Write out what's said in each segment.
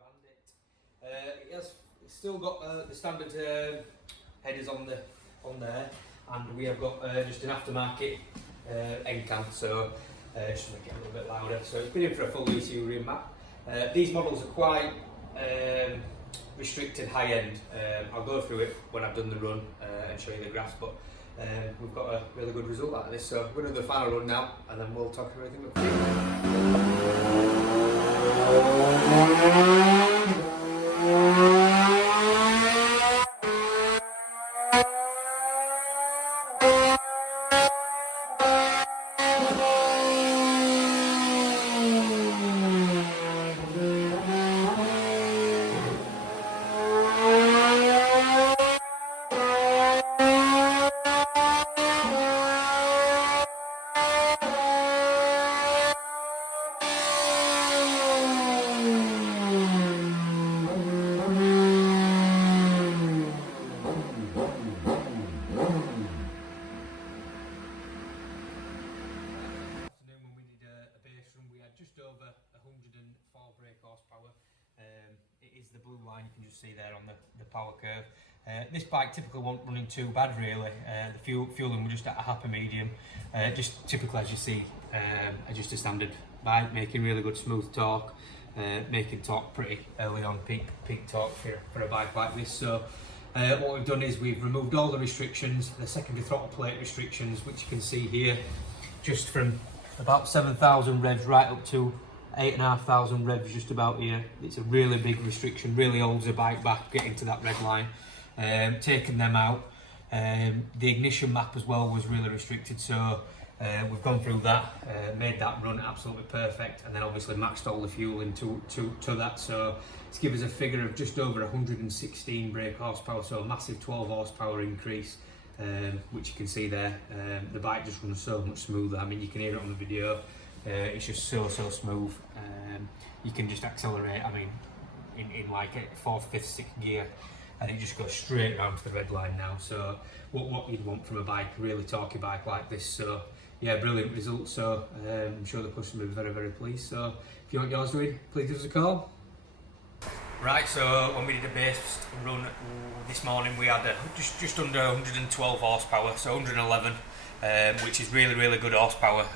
Bandit. It's still got the standard headers on there, and we have got just an aftermarket end cam, so just to make it a little bit louder. So it's been in for a full ECU REMAP. These models are quite restricted high end. I'll go through it when I've done the run and show you the graphs, but we've got a really good result out of this. So we're going to do the final run now, and then we'll talk through everything. Just over 104 brake horsepower. It is the blue line you can just see there on the power curve. This bike typically won't running too bad really. The fueling we're just at a happy medium. Just typically, as you see, just a standard bike, making really good smooth torque, making torque pretty early on, peak torque for a bike like this. So what we've done is we've removed all the restrictions, the secondary throttle plate restrictions, which you can see here, just from about 7,000 revs right up to 8,500 revs just about here. It's a really big restriction, really holds the bike back getting to that red line. Taking them out. The ignition map as well was really restricted, so we've gone through that, made that run absolutely perfect, and then obviously matched all the fuel into that. So it's given us a figure of just over 116 brake horsepower, so a massive 12 horsepower increase. Which you can see there. The bike just runs so much smoother. I mean, you can hear it on the video. It's just so smooth. You can just accelerate, I mean, in like a 4th, 5th, 6th gear, and it just goes straight round to the red line now. So what you'd want from a bike, a really torquey bike like this. So yeah, brilliant results. So I'm sure the customer will be very pleased. So if you want yours doing, please give us a call. Right, so when we did a base run this morning, we had just under 112 horsepower, so 111, which is really good horsepower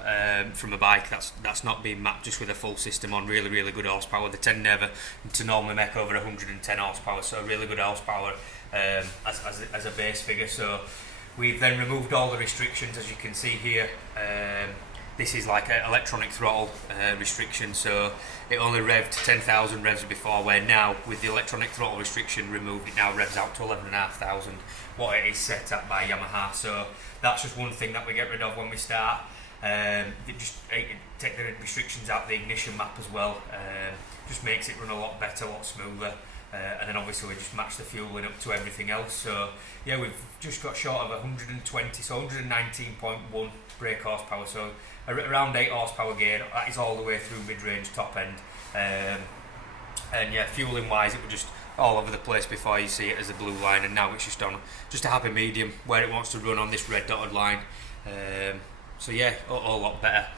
from a bike that's not being mapped just with a full system on. Really good horsepower. They tend never to normally make over 110 horsepower, so really good horsepower as a base figure. So we've then removed all the restrictions, as you can see here. This is like an electronic throttle restriction, so it only revved 10,000 revs before, where now with the electronic throttle restriction removed, it now revs out to 11,500, what it is set at by Yamaha. So that's just one thing that we get rid of when we start. Just take the restrictions out, the ignition map as well, just makes it run a lot better, a lot smoother. And then obviously we just match the fueling up to everything else. So yeah, we've just got short of 120, so 119.1 brake horsepower, so around 8 horsepower gain. That is all the way through mid-range, top end. And yeah, fueling wise, it was just all over the place before you see it as a blue line, and now it's just on just a happy medium where it wants to run on this red dotted line. So yeah, a lot better.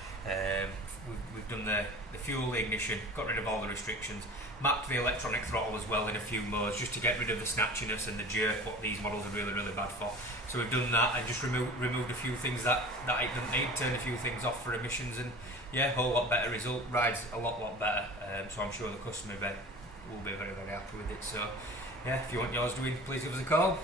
We've done the fuel, the ignition, got rid of all the restrictions, mapped the electronic throttle as well in a few modes, just to get rid of the snatchiness and the jerk, what these models are really bad for. So we've done that and just removed a few things that it doesn't need, turned a few things off for emissions, and yeah, a whole lot better result, rides a lot better. So I'm sure the customer will be very happy with it. So yeah, if you want yours doing, please give us a call.